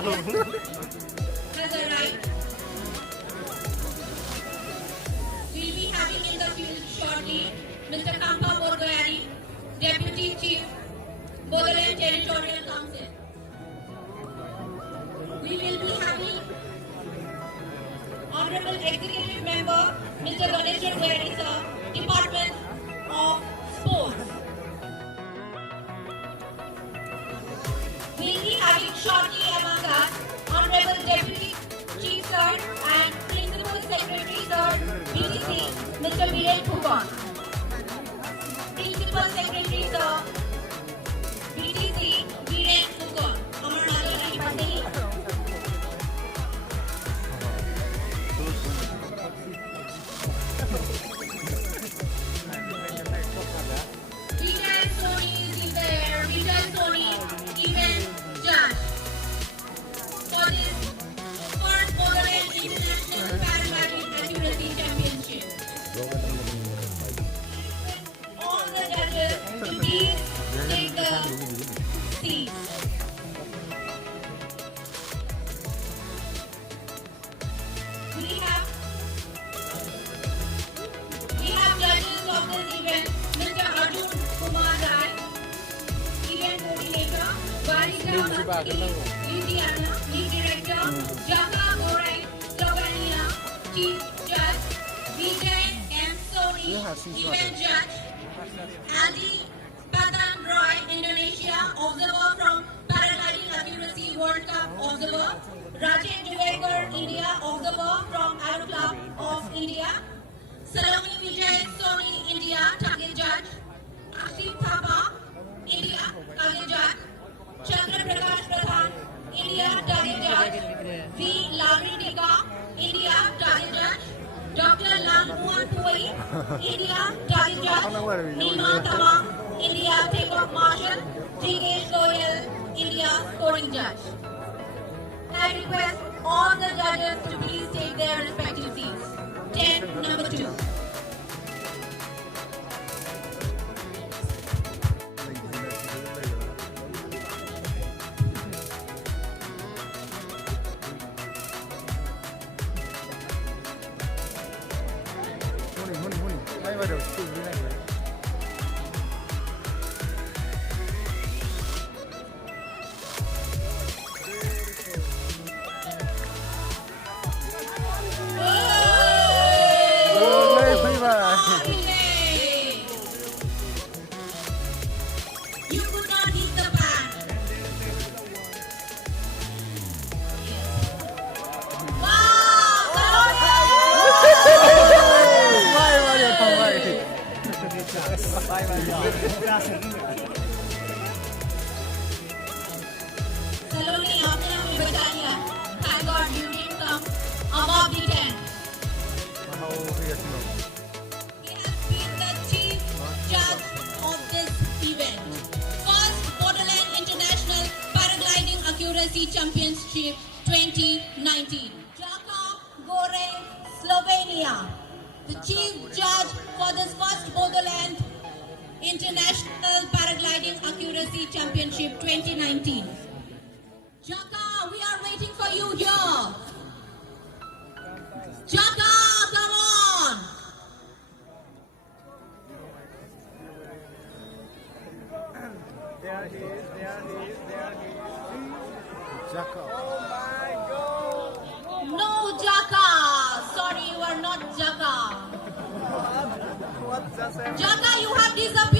has arrived. We'll be having in the field shortly Mr. Kampa Borgoyani, Deputy Chief, Bodoland Territorial Council. We will be having Honorable Executive Member Mr. Ganeshan Goyani, sir, Department of Sports. We'll be having shortly among us Honorable Deputy Chief Sir and Principal Secretary Sir BTC Mr. Viren Phukon. Principal Secretary Sir BTC Viren Phukon. Amar Majorani Pandey. Vijay Soni is there. Vijay Soni, event judge for this first Bodoland International Paragliding Accuracy Championship. All the judges to please take the seats. We have judges of this event, Mr. Arjun Kumar Rai, event coordinator, Varika Bhakti, Louisiana, lead director, Jaka Goreng, Slovenia, chief judge, Vijay M. Soni, event judge, Adi Patan Roy, Indonesia, observer from Paragliding Accuracy World Cup observer, Rajesh Juvekar, India, observer from Aero Club of India, Saloni Vijay Soni, India, target judge, Ashif Thapa, India, target judge, Chandra Prakash Pradhan, India, target judge, V. Lavri Dika, India, target judge, Dr. Lam Muan Pui, India, target judge, Nima Tamam, India, takeoff marshal, Jigesh Goyal, India, scoring judge. I request all the judges to please take their respective seats. 10, number 2. You could not hit the pan. Wow! Saloni, आपने हमें बचा लिया. Thank God you didn't come above the 10. He has been the chief judge of this event. First Bodoland International Paragliding Accuracy Championship 2019. Jaka Goreng, Slovenia. The chief judge for this first Bodoland International Paragliding Accuracy Championship 2019. Jaka, we are waiting for you here. Jaka, come on! There he is. Jaka. Oh my God! No Jaka! Sorry, you are not Jaka. What just happened? Jaka, you have disappeared.